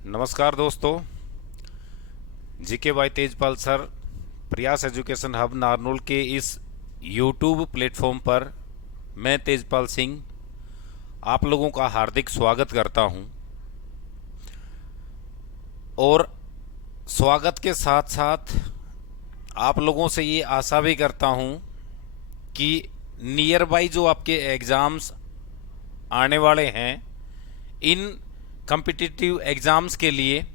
नमस्कार दोस्तों। GK by Tejpal sir प्रयास एजुकेशन हब नारनौल के इस यूट्यूब प्लेटफॉर्म पर मैं तेजपाल सिंह आप लोगों का हार्दिक स्वागत करता हूं। और स्वागत के साथ साथ आप लोगों से ये आशा भी करता हूं कि नियर बाई जो आपके एग्ज़ाम्स आने वाले हैं, इन कॉम्पिटिटिव एग्ज़ाम्स के लिए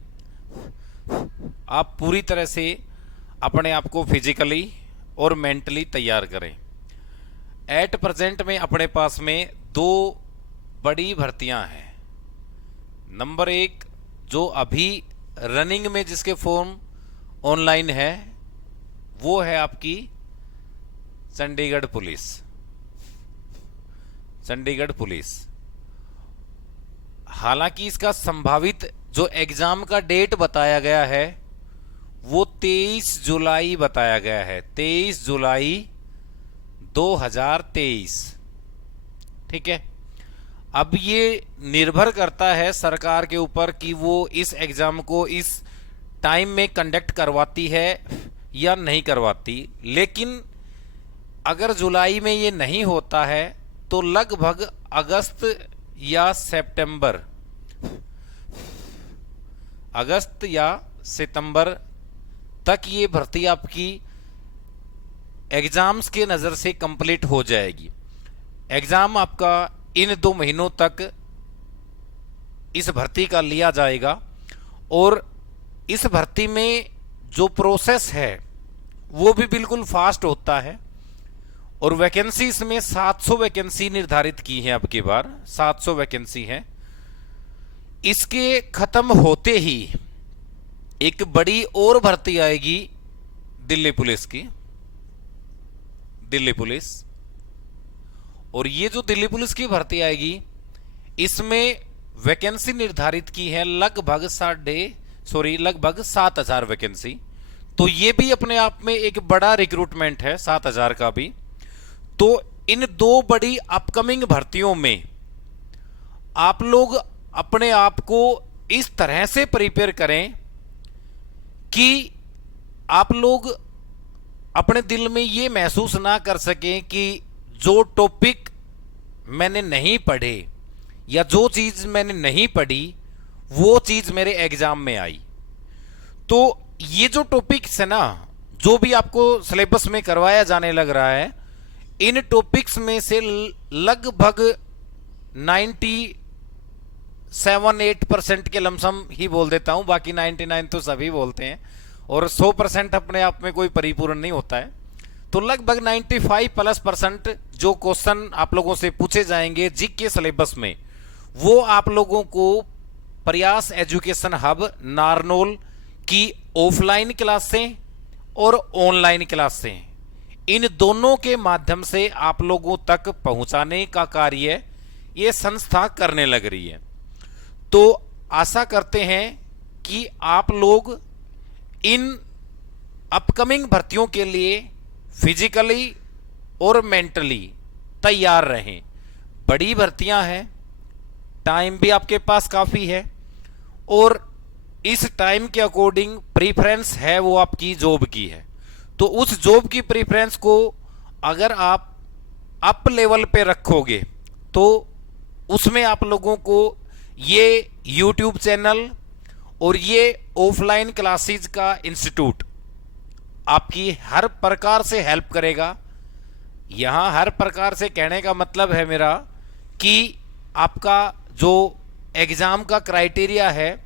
आप पूरी तरह से अपने आप को फिजिकली और मेंटली तैयार करें। एट प्रेजेंट में अपने पास में दो बड़ी भर्तियां हैं। नंबर एक, जो अभी रनिंग में जिसके फॉर्म ऑनलाइन है, वो है आपकी चंडीगढ़ पुलिस। चंडीगढ़ पुलिस, हालांकि इसका संभावित जो एग्जाम का डेट बताया गया है वो 23 जुलाई बताया गया है। 23 जुलाई 2023। ठीक है। अब ये निर्भर करता है सरकार के ऊपर कि वो इस एग्जाम को इस टाइम में कंडक्ट करवाती है या नहीं करवाती। लेकिन अगर जुलाई में ये नहीं होता है तो लगभग अगस्त या सितंबर तक ये भर्ती आपकी एग्जाम्स के नज़र से कंप्लीट हो जाएगी। एग्जाम आपका इन 2 महीनों तक इस भर्ती का लिया जाएगा और इस भर्ती में जो प्रोसेस है वो भी बिल्कुल फास्ट होता है। और वैकेंसी इसमें 700 वैकेंसी निर्धारित की है। अब की बार 700 वैकेंसी है। इसके खत्म होते ही एक बड़ी और भर्ती आएगी दिल्ली पुलिस की। दिल्ली पुलिस, और ये जो दिल्ली पुलिस की भर्ती आएगी इसमें वैकेंसी निर्धारित की है लगभग 7,000 वैकेंसी। तो ये भी अपने आप में एक बड़ा रिक्रूटमेंट है, 7,000 का भी। तो इन 2 बड़ी अपकमिंग भर्तियों में आप लोग अपने आप को इस तरह से प्रिपेयर करें कि आप लोग अपने दिल में ये महसूस ना कर सकें कि जो टॉपिक मैंने नहीं पढ़े या जो चीज मैंने नहीं पढ़ी वो चीज मेरे एग्जाम में आई। तो ये जो टॉपिक्स है ना, जो भी आपको सिलेबस में करवाया जाने लग रहा है, इन टॉपिक्स में से लगभग 97-8% के लमसम ही बोल देता हूं, बाकी 99 तो सभी बोलते हैं और 100% अपने आप में कोई परिपूर्ण नहीं होता है। तो लगभग 95+ जो क्वेश्चन आप लोगों से पूछे जाएंगे जीके के सिलेबस में, वो आप लोगों को प्रयास एजुकेशन हब नारनौल की ऑफलाइन क्लास से और ऑनलाइन क्लास से, इन दोनों के माध्यम से आप लोगों तक पहुंचाने का कार्य ये संस्था करने लग रही है। तो आशा करते हैं कि आप लोग इन अपकमिंग भर्तियों के लिए फिजिकली और मेंटली तैयार रहें। बड़ी भर्तियां हैं, टाइम भी आपके पास काफी है और इस टाइम के अकॉर्डिंग प्रीफरेंस है वो आपकी जॉब की है। तो उस जॉब की प्रीफरेंस को अगर आप अप लेवल पे रखोगे तो उसमें आप लोगों को ये यूट्यूब चैनल और ये ऑफलाइन क्लासेस का इंस्टीट्यूट आपकी हर प्रकार से हेल्प करेगा। यहां हर प्रकार से कहने का मतलब है मेरा कि आपका जो एग्जाम का क्राइटेरिया है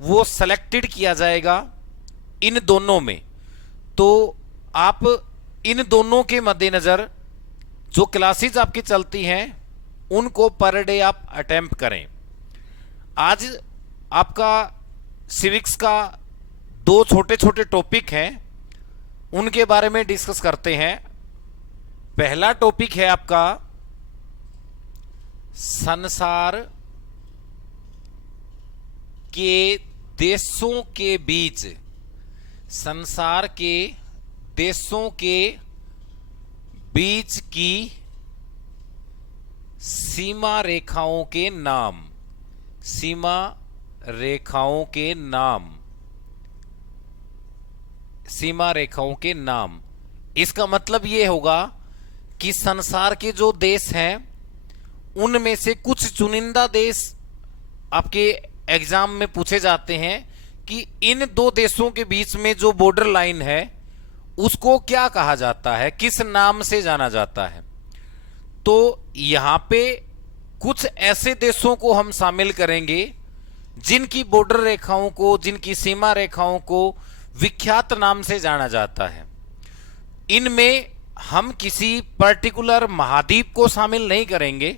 वो सेलेक्टेड किया जाएगा इन दोनों में। तो आप इन दोनों के मद्देनजर जो क्लासेस आपकी चलती हैं उनको पर डे आप अटेम्प्ट करें। आज आपका सिविक्स का 2 छोटे छोटे टॉपिक हैं, उनके बारे में डिस्कस करते हैं। पहला टॉपिक है आपका संसार के देशों के बीच, संसार के देशों के बीच की सीमा रेखाओं के नाम, सीमा रेखाओं के नाम, सीमा रेखाओं के नाम। इसका मतलब यह होगा कि संसार के जो देश हैं उनमें से कुछ चुनिंदा देश आपके एग्जाम में पूछे जाते हैं कि इन दो देशों के बीच में जो बॉर्डर लाइन है उसको क्या कहा जाता है, किस नाम से जाना जाता है। तो यहां पे कुछ ऐसे देशों को हम शामिल करेंगे जिनकी बॉर्डर रेखाओं को, जिनकी सीमा रेखाओं को विख्यात नाम से जाना जाता है। इनमें हम किसी पर्टिकुलर महाद्वीप को शामिल नहीं करेंगे,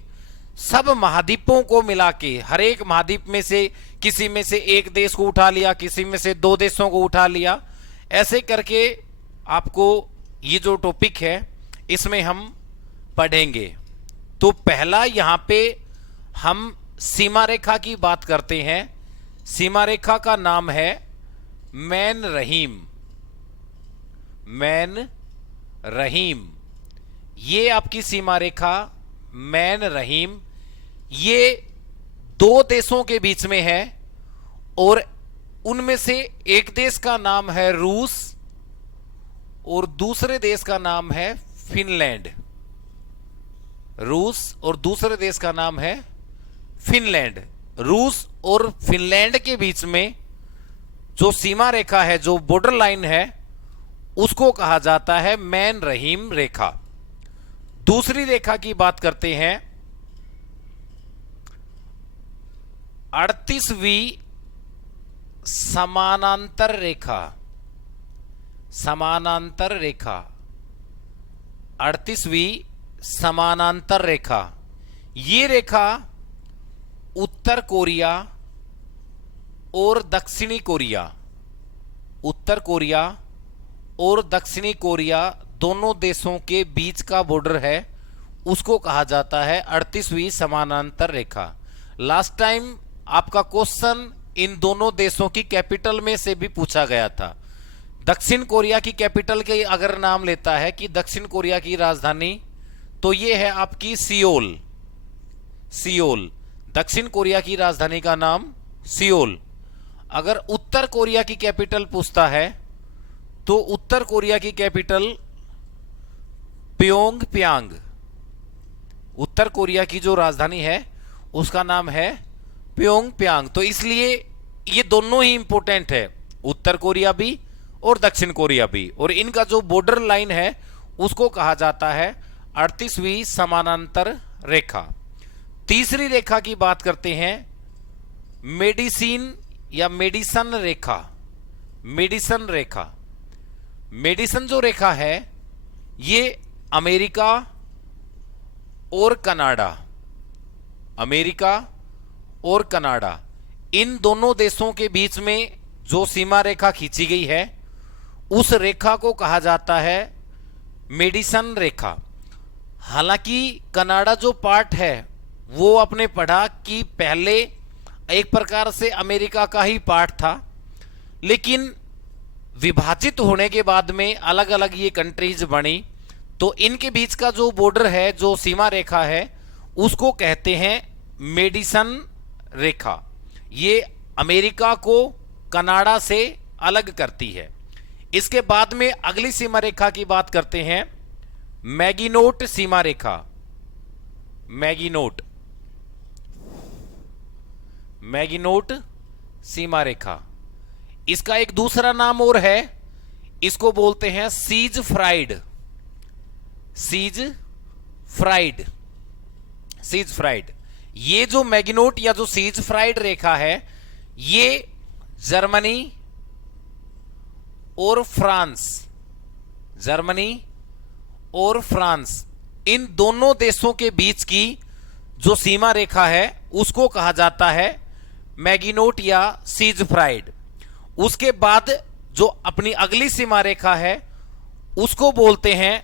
सब महाद्वीपों को मिला के, हर एक महाद्वीप में से किसी में से एक देश को उठा लिया, किसी में से दो देशों को उठा लिया, ऐसे करके आपको ये जो टॉपिक है इसमें हम पढ़ेंगे। तो पहला यहां पे हम सीमा रेखा की बात करते हैं। सीमा रेखा का नाम है मैन रहीम। मैन रहीम, ये आपकी सीमा रेखा मैन रहीम, ये दो देशों के बीच में है और उनमें से एक देश का नाम है रूस और दूसरे देश का नाम है फिनलैंड। रूस और दूसरे देश का नाम है फिनलैंड। रूस और फिनलैंड के बीच में जो सीमा रेखा है, जो बॉर्डर लाइन है, उसको कहा जाता है मैन रहीम रेखा। दूसरी रेखा की बात करते हैं, 38वीं समानांतर रेखा। समानांतर रेखा, 38वीं समानांतर रेखा, ये रेखा उत्तर कोरिया और दक्षिणी कोरिया, उत्तर कोरिया और दक्षिणी कोरिया दोनों देशों के बीच का बॉर्डर है, उसको कहा जाता है 38वीं समानांतर रेखा। लास्ट टाइम आपका क्वेश्चन इन दोनों देशों की कैपिटल में से भी पूछा गया था। दक्षिण कोरिया की कैपिटल के अगर नाम लेता है कि दक्षिण कोरिया की राजधानी, तो ये है आपकी सियोल। सियोल, दक्षिण कोरिया की राजधानी का नाम सियोल। अगर उत्तर कोरिया की कैपिटल पूछता है तो उत्तर कोरिया की कैपिटल प्योंगयांग। उत्तर कोरिया की जो राजधानी है उसका नाम है प्योंगयांग। तो इसलिए ये दोनों ही इंपॉर्टेंट है, उत्तर कोरिया भी और दक्षिण कोरिया भी, और इनका जो बॉर्डर लाइन है उसको कहा जाता है 38वीं समानांतर रेखा। तीसरी रेखा की बात करते हैं, मेडिसिन या मेडिसन रेखा। मेडिसन रेखा, मेडिसन जो रेखा है ये अमेरिका और कनाडा, अमेरिका और कनाडा, इन दोनों देशों के बीच में जो सीमा रेखा खींची गई है उस रेखा को कहा जाता है मेडिसन रेखा। हालांकि कनाडा जो पार्ट है वो आपने पढ़ा कि पहले एक प्रकार से अमेरिका का ही पार्ट था, लेकिन विभाजित होने के बाद में अलग अलग ये कंट्रीज बनी, तो इनके बीच का जो बॉर्डर है, जो सीमा रेखा है, उसको कहते हैं मेडिसन रेखा। ये अमेरिका को कनाडा से अलग करती है। इसके बाद में अगली सीमा रेखा की बात करते हैं, मैगिनोट सीमा रेखा। मैगिनोट, मैगिनोट सीमा रेखा, इसका एक दूसरा नाम और है, इसको बोलते हैं ceasefire. Ceasefire, ceasefire. ये जो मैगिनोट या जो सीज फ्राइड रेखा है ये जर्मनी और फ्रांस, जर्मनी और फ्रांस, इन दोनों देशों के बीच की जो सीमा रेखा है उसको कहा जाता है मैगिनोट या सीज फ्राइड। उसके बाद जो अपनी अगली सीमा रेखा है उसको बोलते हैं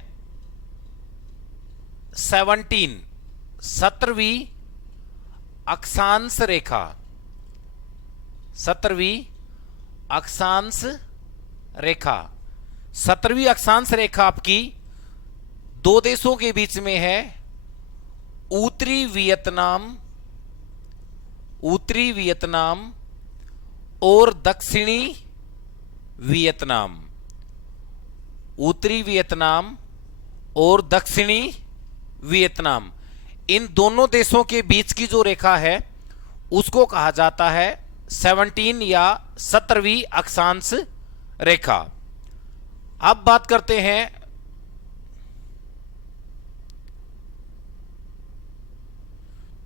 17वीं अक्षांश रेखा। 17वीं अक्षांश रेखा, 17वीं अक्षांश रेखा आपकी दो देशों के बीच में है, उत्तरी वियतनाम, उत्तरी वियतनाम और दक्षिणी वियतनाम, उत्तरी वियतनाम और दक्षिणी वियतनाम, इन दोनों देशों के बीच की जो रेखा है उसको कहा जाता है 17 या 17वीं अक्षांश रेखा। अब बात करते हैं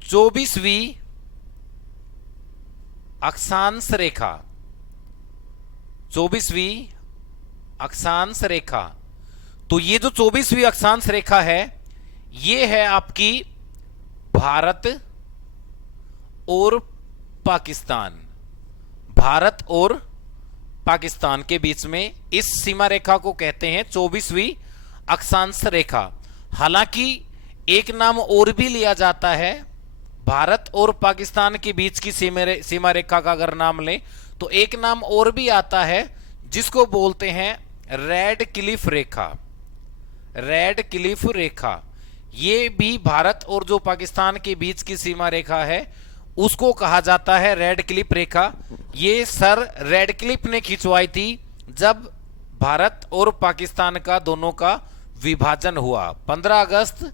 24वीं अक्षांश रेखा। 24वीं अक्षांश रेखा, तो ये जो 24वीं अक्षांश रेखा है ये है आपकी भारत और पाकिस्तान, भारत और पाकिस्तान के बीच में इस सीमा रेखा को कहते हैं 24वीं अक्षांश रेखा। हालांकि एक नाम और भी लिया जाता है भारत और पाकिस्तान के बीच की सीमा रेखा का, अगर नाम लें तो एक नाम और भी आता है जिसको बोलते हैं रेड क्लिफ रेखा। रेड क्लिफ रेखा ये भी भारत और जो पाकिस्तान के बीच की सीमा रेखा है उसको कहा जाता है रेड क्लिफ रेखा। ये सर रेड क्लिफ ने खिंचवाई थी जब भारत और पाकिस्तान का दोनों का विभाजन हुआ। 15 अगस्त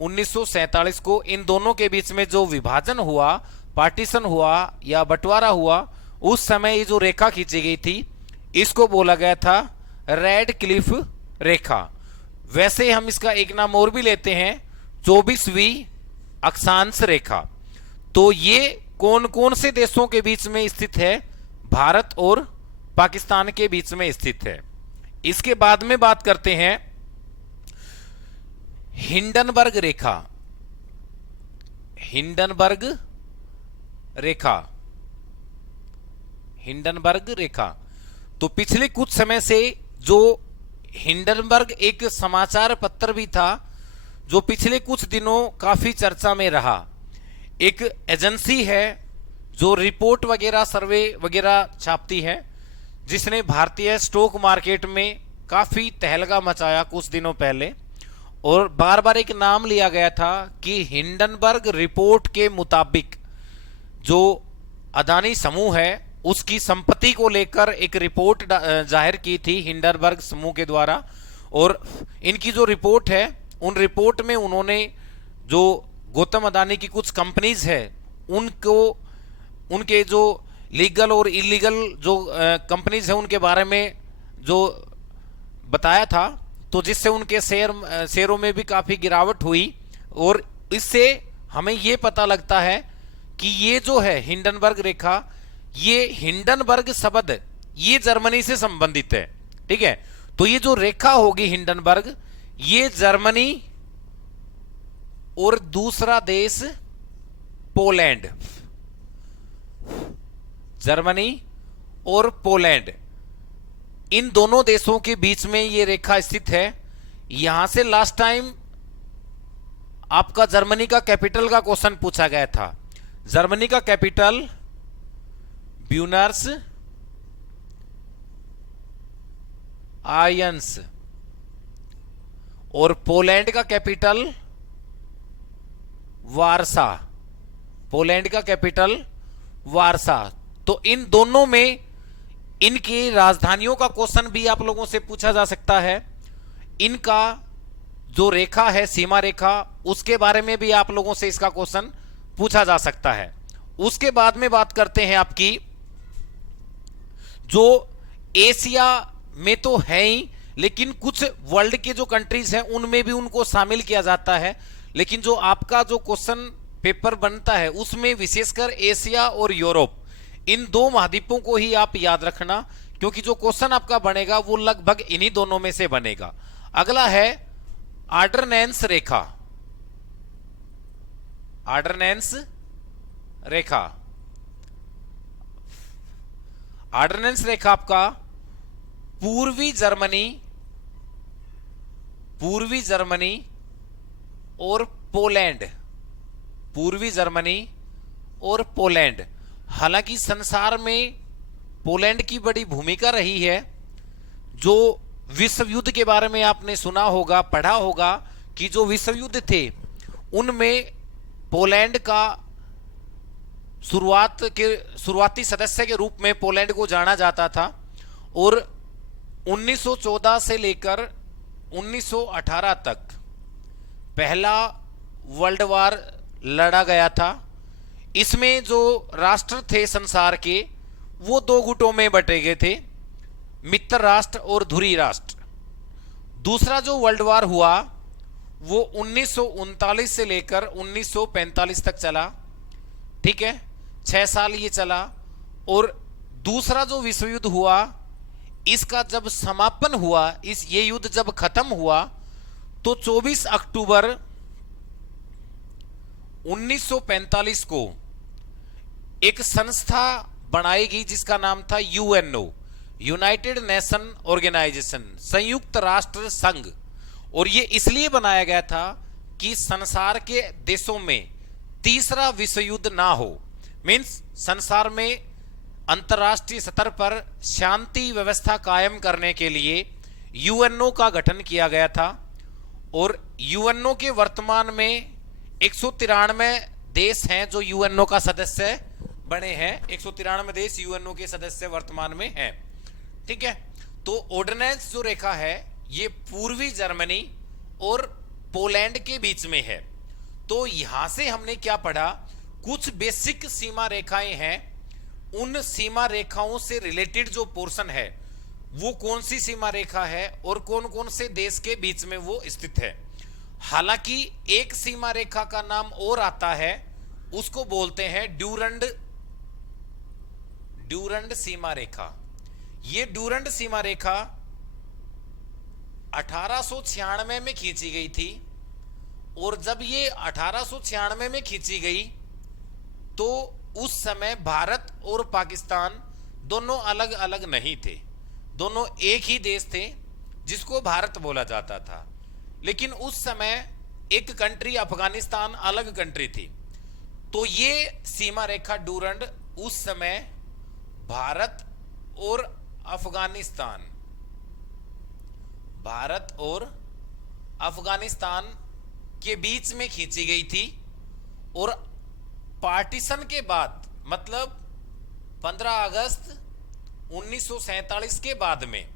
1947 को इन दोनों के बीच में जो विभाजन हुआ, पार्टीशन हुआ या बंटवारा हुआ, उस समय ये जो रेखा खींची गई थी इसको बोला गया था रेड क्लिफ रेखा। वैसे हम इसका एक नाम और भी लेते हैं 24वीं अक्षांश रेखा। तो ये कौन कौन से देशों के बीच में स्थित है? भारत और पाकिस्तान के बीच में स्थित है। इसके बाद में बात करते हैं हिंडनबर्ग रेखा। हिंडनबर्ग रेखा, हिंडनबर्ग रेखा, तो पिछले कुछ समय से जो हिंडनबर्ग एक समाचार पत्र भी था जो पिछले कुछ दिनों काफी चर्चा में रहा। एक एजेंसी है जो रिपोर्ट वगैरह, सर्वे वगैरह छापती है, जिसने भारतीय स्टॉक मार्केट में काफी तहलका मचाया कुछ दिनों पहले, और बार बार एक नाम लिया गया था कि हिंडनबर्ग रिपोर्ट के मुताबिक जो अदानी समूह है उसकी संपत्ति को लेकर एक रिपोर्ट जाहिर की थी हिंडनबर्ग समूह के द्वारा। और इनकी जो रिपोर्ट है उन रिपोर्ट में उन्होंने जो गौतम अदानी की कुछ कंपनीज है उनको, उनके जो लीगल और इलीगल जो कंपनीज है उनके बारे में जो बताया था, तो जिससे उनके शेयरों में भी काफी गिरावट हुई। और इससे हमें यह पता लगता है कि ये जो है हिंडनबर्ग रेखा, ये हिंडनबर्ग शब्द ये जर्मनी से संबंधित है। ठीक है, तो ये जो रेखा होगी हिंडनबर्ग, ये जर्मनी और दूसरा देश पोलैंड, जर्मनी और पोलैंड, इन दोनों देशों के बीच में ये रेखा स्थित है। यहां से लास्ट टाइम आपका जर्मनी का कैपिटल का क्वेश्चन पूछा गया था। जर्मनी का कैपिटल ब्यूनर्स आयंस और पोलैंड का कैपिटल वारसा, पोलैंड का कैपिटल वारसा। तो इन दोनों में इनकी राजधानियों का क्वेश्चन भी आप लोगों से पूछा जा सकता है। इनका जो रेखा है, सीमा रेखा, उसके बारे में भी आप लोगों से इसका क्वेश्चन पूछा जा सकता है। उसके बाद में बात करते हैं आपकी जो एशिया में तो है ही, लेकिन कुछ वर्ल्ड के जो कंट्रीज हैं उनमें भी उनको शामिल किया जाता है। लेकिन जो आपका जो क्वेश्चन पेपर बनता है उसमें विशेषकर एशिया और यूरोप, इन दो महाद्वीपों को ही आप याद रखना, क्योंकि जो क्वेश्चन आपका बनेगा वो लगभग इन्हीं दोनों में से बनेगा। अगला है आर्डरनेंस रेखा। आर्डरनेंस रेखा, आर्डरनेंस रेखा आपका पूर्वी जर्मनी, पूर्वी जर्मनी और पोलैंड, पूर्वी जर्मनी और पोलैंड। हालांकि संसार में पोलैंड की बड़ी भूमिका रही है। जो विश्व युद्ध के बारे में आपने सुना होगा, पढ़ा होगा कि जो विश्व युद्ध थे उनमें पोलैंड का शुरुआती सदस्य के रूप में पोलैंड को जाना जाता था और 1914 से लेकर 1918 तक पहला वर्ल्ड वार लड़ा गया था। इसमें जो राष्ट्र थे संसार के वो दो गुटों में बटे गए थे, मित्र राष्ट्र और धुरी राष्ट्र। दूसरा जो वर्ल्ड वार हुआ वो 1939 से लेकर 1945 तक चला, ठीक है, 6 साल ये चला। और दूसरा जो विश्व युद्ध हुआ इसका जब समापन हुआ, ये युद्ध जब खत्म हुआ तो 24 अक्टूबर 1945 को एक संस्था बनाई गई जिसका नाम था यूएनओ, यूनाइटेड नेशन ऑर्गेनाइजेशन, संयुक्त राष्ट्र संघ। और ये इसलिए बनाया गया था कि संसार के देशों में तीसरा विश्व युद्ध ना हो। मींस संसार में अंतरराष्ट्रीय स्तर पर शांति व्यवस्था कायम करने के लिए यूएनओ का गठन किया गया था। और यूएनओ के वर्तमान में 193 देश हैं जो यूएनओ का सदस्य बने हैं। 193 देश यूएनओ के सदस्य वर्तमान में हैं, ठीक है। तो ऑर्डिनेंस जो रेखा है ये पूर्वी जर्मनी और पोलैंड के बीच में है। तो यहां से हमने क्या पढ़ा, कुछ बेसिक सीमा रेखाएं हैं। उन सीमा रेखाओं से रिलेटेड जो पोर्शन है वो कौन सी सीमा रेखा है और कौन कौन से देश के बीच में वो स्थित है। हालांकि एक सीमा रेखा का नाम और आता है, उसको बोलते हैं ड्यूरंड सीमा रेखा। ये ड्यूरंड सीमा रेखा 1896 में खींची गई थी। और जब ये 1896 में खींची गई तो उस समय भारत और पाकिस्तान दोनों अलग अलग नहीं थे, दोनों एक ही देश थे जिसको भारत बोला जाता था। लेकिन उस समय एक कंट्री अफगानिस्तान अलग कंट्री थी। तो ये सीमा रेखा ड्यूरंड उस समय भारत और अफगानिस्तान के बीच में खींची गई थी। और पार्टीशन के बाद, मतलब 15 अगस्त 1947 के बाद में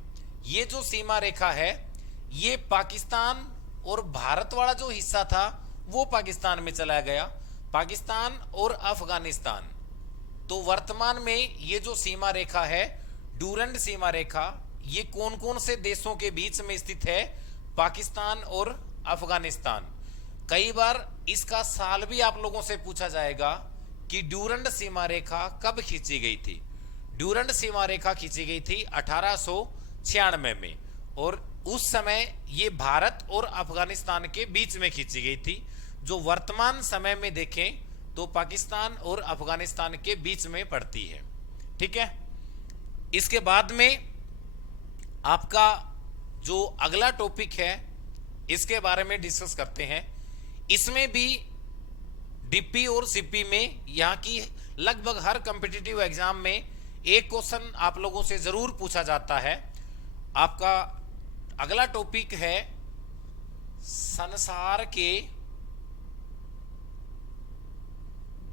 ये जो सीमा रेखा है ये पाकिस्तान और भारत वाला जो हिस्सा था वो पाकिस्तान में चला गया, पाकिस्तान और अफगानिस्तान। तो वर्तमान में ये जो सीमा रेखा है ड्यूरंड सीमा रेखा, ये कौन कौन से देशों के बीच में स्थित है, पाकिस्तान और अफगानिस्तान। कई बार इसका साल भी आप लोगों से पूछा जाएगा कि ड्यूरंड सीमा रेखा कब खींची गई थी। ड्यूरंड सीमा रेखा खींची गई थी 1896 में और उस समय ये भारत और अफगानिस्तान के बीच में खींची गई थी। जो वर्तमान समय में देखें तो पाकिस्तान और अफगानिस्तान के बीच में पड़ती है, ठीक है। इसके बाद में आपका जो अगला टॉपिक है इसके बारे में डिस्कस करते हैं। इसमें भी डीपी और सीपी में यहाँ की लगभग हर कॉम्पिटिटिव एग्जाम में एक क्वेश्चन आप लोगों से जरूर पूछा जाता है। आपका अगला टॉपिक है संसार के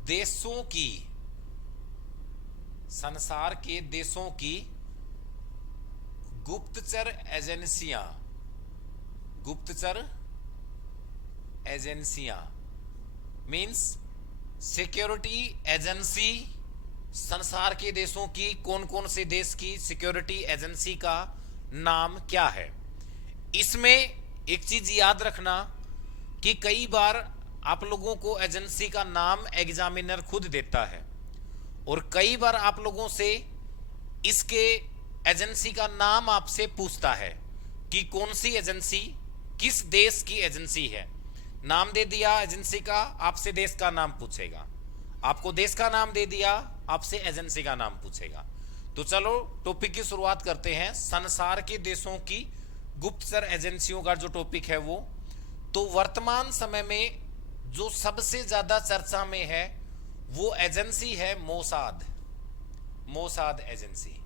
देशों की गुप्तचर एजेंसियां मींस सिक्योरिटी एजेंसी। संसार के देशों की कौन कौन से देश की सिक्योरिटी एजेंसी का नाम क्या है। इसमें एक चीज याद रखना कि कई बार आप लोगों को एजेंसी का नाम एग्जामिनर खुद देता है और कई बार आप लोगों से इसके एजेंसी का नाम आपसे पूछता है कि कौन सी एजेंसी किस देश की एजेंसी है। नाम दे दिया एजेंसी का, आपसे देश का नाम पूछेगा। आपको देश का नाम दे दिया, आपसे एजेंसी का नाम पूछेगा। तो चलो टॉपिक की शुरुआत करते हैं। संसार के देशों की गुप्तचर एजेंसियों का जो टॉपिक है वो, तो वर्तमान समय में जो सबसे ज्यादा चर्चा में है वो एजेंसी है मोसाद एजेंसी।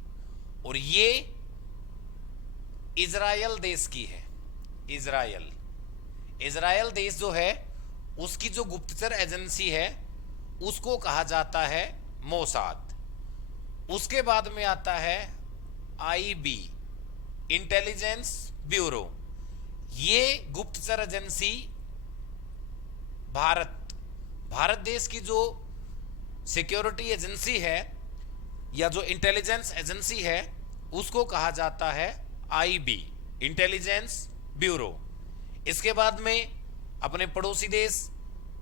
और ये इजराइल देश की है। इजराइल देश जो है उसकी जो गुप्तचर एजेंसी है उसको कहा जाता है मोसाद। उसके बाद में आता है आईबी, इंटेलिजेंस ब्यूरो। ये गुप्तचर एजेंसी भारत देश की जो सिक्योरिटी एजेंसी है या जो इंटेलिजेंस एजेंसी है उसको कहा जाता है आईबी, इंटेलिजेंस ब्यूरो। इसके बाद में अपने पड़ोसी देश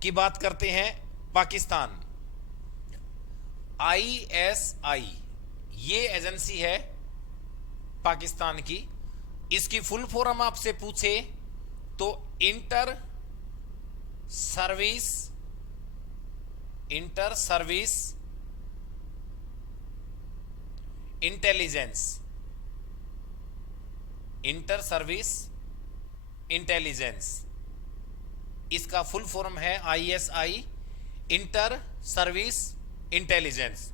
की बात करते हैं, पाकिस्तान। आईएसआई ये एजेंसी है पाकिस्तान की। इसकी फुल फॉर्म आपसे पूछे तो इंटर सर्विस इंटेलिजेंस, इसका फुल फॉर्म है आईएसआई, इंटर सर्विस इंटेलिजेंस।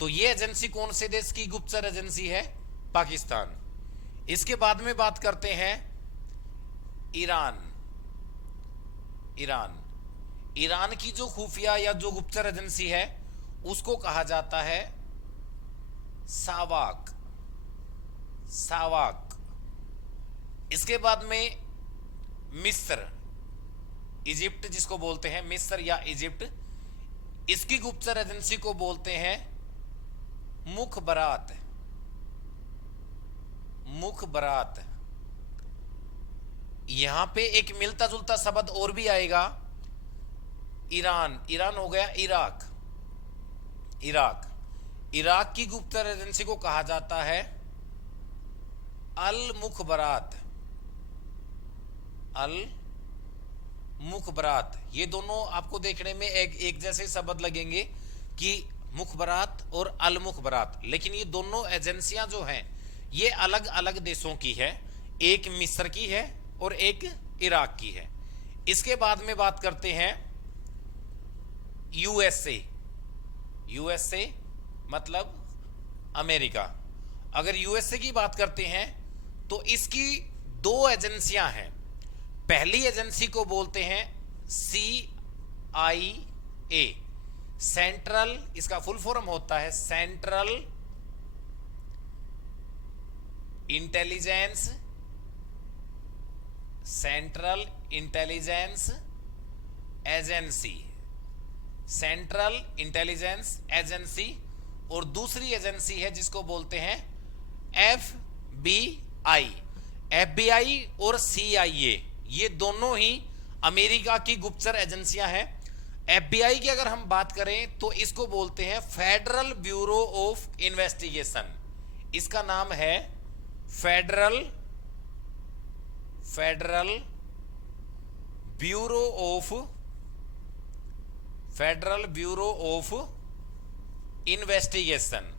तो ये एजेंसी कौन से देश की गुप्तचर एजेंसी है? पाकिस्तान। इसके बाद में बात करते हैं ईरान की जो खुफिया या जो गुप्तचर एजेंसी है उसको कहा जाता है सावाक। इसके बाद में मिस्र, इजिप्ट जिसको बोलते हैं, मिस्र या इजिप्ट, इसकी गुप्तचर एजेंसी को बोलते हैं मुखबरात। यहां पे एक मिलता जुलता शब्द और भी आएगा, ईरान हो गया इराक की गुप्तचर एजेंसी को कहा जाता है अल मुखबरात। ये दोनों आपको देखने में एक जैसे शब्द लगेंगे कि मुखबरात और अल मुखबरात, लेकिन ये दोनों एजेंसियां जो हैं ये अलग अलग देशों की है। एक मिस्र की है और एक इराक की है। इसके बाद में बात करते हैं यूएसए मतलब अमेरिका। अगर यूएसए की बात करते हैं तो इसकी दो एजेंसियां हैं। पहली एजेंसी को बोलते हैं CIA, सेंट्रल, इसका फुल फॉर्म होता है सेंट्रल इंटेलिजेंस एजेंसी। और दूसरी एजेंसी है जिसको बोलते हैं FBI और CIA। ये दोनों ही अमेरिका की गुप्तचर एजेंसियां हैं। FBI की अगर हम बात करें तो इसको बोलते हैं फेडरल ब्यूरो ऑफ इन्वेस्टिगेशन। इसका नाम है फेडरल ब्यूरो ऑफ इन्वेस्टिगेशन।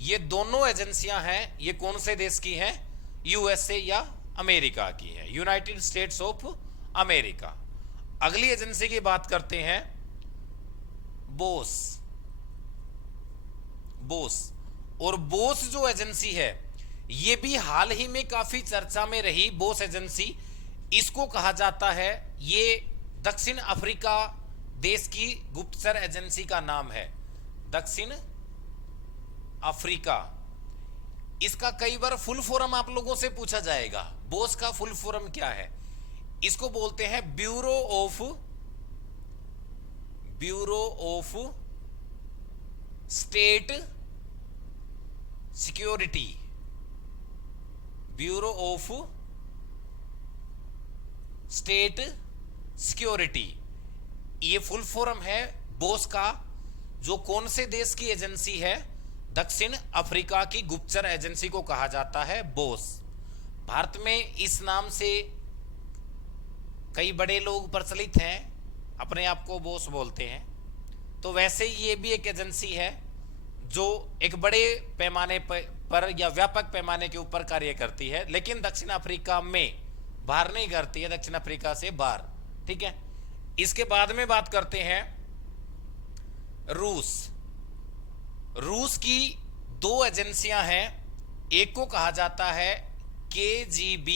ये दोनों एजेंसियां हैं, ये कौन से देश की हैं? यूएसए या अमेरिका की है, यूनाइटेड स्टेट्स ऑफ अमेरिका। अगली एजेंसी की बात करते हैं बोस। और बोस जो एजेंसी है ये भी हाल ही में काफी चर्चा में रही। बोस एजेंसी, इसको कहा जाता है, ये दक्षिण अफ्रीका देश की गुप्तचर एजेंसी का नाम है, दक्षिण अफ्रीका। इसका कई बार फुल फॉर्म आप लोगों से पूछा जाएगा, बोस का फुल फॉर्म क्या है? इसको बोलते हैं bureau of state security. Bureau of state security, ये फुल फॉर्म है बोस का, जो कौन से देश की एजेंसी है? दक्षिण अफ्रीका की गुप्तचर एजेंसी को कहा जाता है बोस। भारत में इस नाम से कई बड़े लोग प्रचलित हैं, अपने आप को बोस बोलते हैं। तो वैसे ही ये भी एक एजेंसी है जो एक बड़े पैमाने पर या व्यापक पैमाने के ऊपर कार्य करती है, लेकिन दक्षिण अफ्रीका में, बाहर नहीं करती है, दक्षिण अफ्रीका से बाहर। ठीक है। इसके बाद में बात करते हैं रूस की दो एजेंसियां हैं। एक को कहा जाता है KGB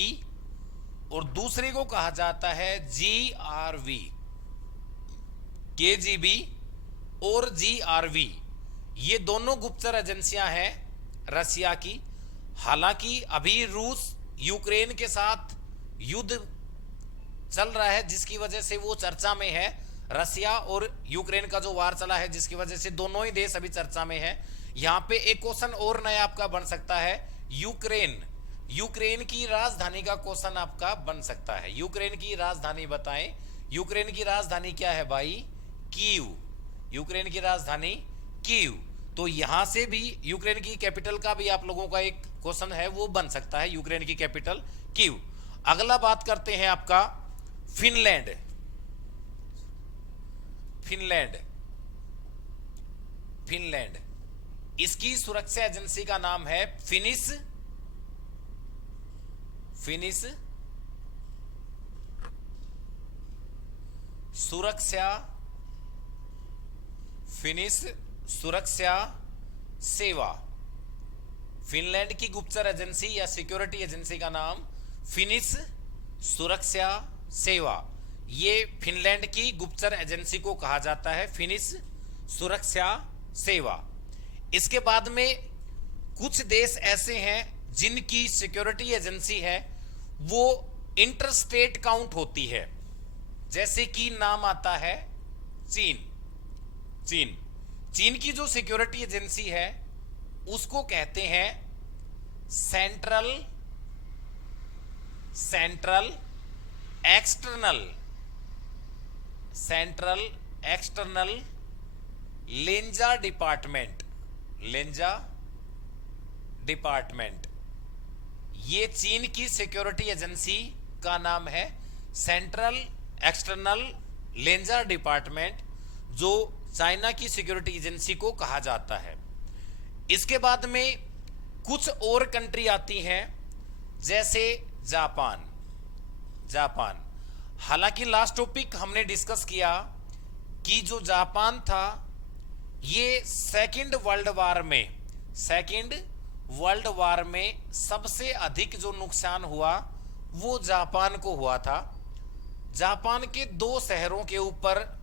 और दूसरे को कहा जाता है GRV, KGB और GRV। ये दोनों गुप्तचर एजेंसियां हैं रसिया की। हालांकि अभी रूस यूक्रेन के साथ युद्ध चल रहा है, जिसकी वजह से वो चर्चा में है। रसिया और यूक्रेन का जो वार चला है, जिसकी वजह से दोनों ही देश अभी चर्चा में है। यहां पे एक क्वेश्चन और नया आपका बन सकता है, यूक्रेन की राजधानी का क्वेश्चन आपका बन सकता है। यूक्रेन की राजधानी बताएं। यूक्रेन की राजधानी क्या है भाई? कीव। यूक्रेन की राजधानी कीव। तो यहां से भी यूक्रेन की कैपिटल का भी आप लोगों का एक क्वेश्चन है, वो बन सकता है, यूक्रेन की कैपिटल कीव। अगला बात करते हैं आपका फिनलैंड। फिनलैंड इसकी सुरक्षा एजेंसी का नाम है फिनिश सुरक्षा सेवा। फिनलैंड की गुप्तचर एजेंसी या सिक्योरिटी एजेंसी का नाम फिनिश सुरक्षा सेवा। ये फिनलैंड की गुप्तचर एजेंसी को कहा जाता है फिनिश सुरक्षा सेवा। इसके बाद में कुछ देश ऐसे हैं जिनकी सिक्योरिटी एजेंसी है वो इंटरस्टेट काउंट होती है, जैसे कि नाम आता है चीन की जो सिक्योरिटी एजेंसी है उसको कहते हैं सेंट्रल एक्सटर्नल लेंजा डिपार्टमेंट। ये चीन की सिक्योरिटी एजेंसी का नाम है सेंट्रल एक्सटर्नल लेंजा डिपार्टमेंट, जो चाइना की सिक्योरिटी एजेंसी को कहा जाता है। इसके बाद में कुछ और कंट्री आती हैं, जैसे जापान। हालांकि लास्ट टॉपिक हमने डिस्कस किया कि जो जापान था ये सेकंड वर्ल्ड वार में सबसे अधिक जो नुकसान हुआ वो जापान को हुआ था। जापान के 2 शहरों के ऊपर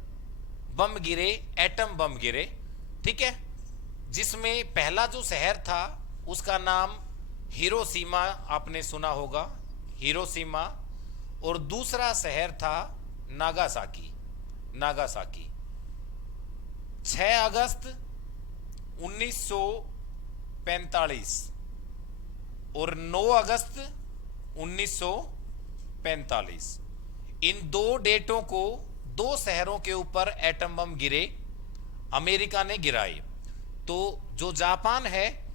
बम गिरे, एटम बम गिरे, ठीक है, जिसमें पहला जो शहर था उसका नाम हिरोशिमा, आपने सुना होगा हिरोशिमा, और दूसरा शहर था नागासाकी। 6 अगस्त 1945 और 9 अगस्त 1945, इन 2 डेटों को 2 शहरों के ऊपर एटम बम गिरे, अमेरिका ने गिराए। तो जो जापान है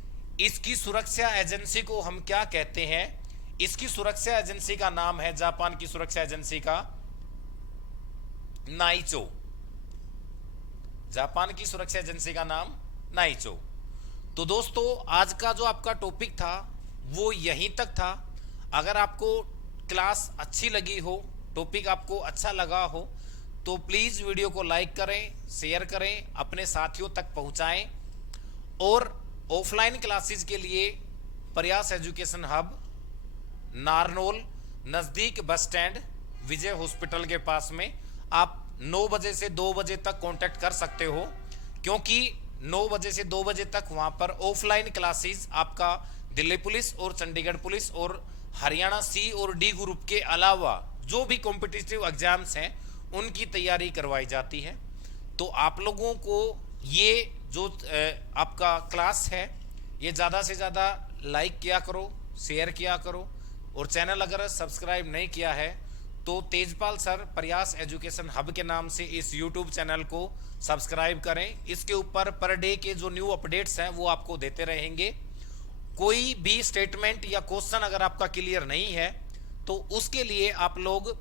इसकी सुरक्षा एजेंसी को हम क्या कहते हैं? इसकी सुरक्षा एजेंसी का नाम है, जापान की सुरक्षा एजेंसी का नाइचो। जापान की सुरक्षा एजेंसी का नाम नाइचो। तो दोस्तों आज का जो आपका टॉपिक था वो यहीं तक था। अगर आपको क्लास अच्छी लगी हो, टॉपिक आपको अच्छा लगा हो, तो प्लीज वीडियो को लाइक करें, शेयर करें, अपने साथियों तक पहुंचाएं। और ऑफलाइन क्लासेस के लिए प्रयास एजुकेशन हब, नारनौल, नजदीक बस स्टैंड, विजय हॉस्पिटल के पास में आप 9 बजे से 2 बजे तक कांटेक्ट कर सकते हो, क्योंकि 9 बजे से 2 बजे तक वहां पर ऑफलाइन क्लासेस आपका दिल्ली पुलिस और चंडीगढ़ पुलिस और हरियाणा C और D ग्रुप के अलावा जो भी कॉम्पिटिटिव एग्जाम्स हैं उनकी तैयारी करवाई जाती है। तो आप लोगों को ये जो आपका क्लास है ये ज़्यादा से ज़्यादा लाइक किया करो, शेयर किया करो, और चैनल अगर सब्सक्राइब नहीं किया है तो तेजपाल सर प्रयास एजुकेशन हब के नाम से इस यूट्यूब चैनल को सब्सक्राइब करें। इसके ऊपर पर डे के जो न्यू अपडेट्स हैं वो आपको देते रहेंगे। कोई भी स्टेटमेंट या क्वेश्चन अगर आपका क्लियर नहीं है तो उसके लिए आप लोग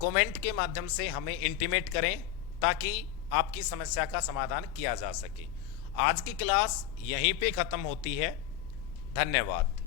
कमेंट के माध्यम से हमें इंटीमेट करें, ताकि आपकी समस्या का समाधान किया जा सके। आज की क्लास यहीं पे खत्म होती है। धन्यवाद।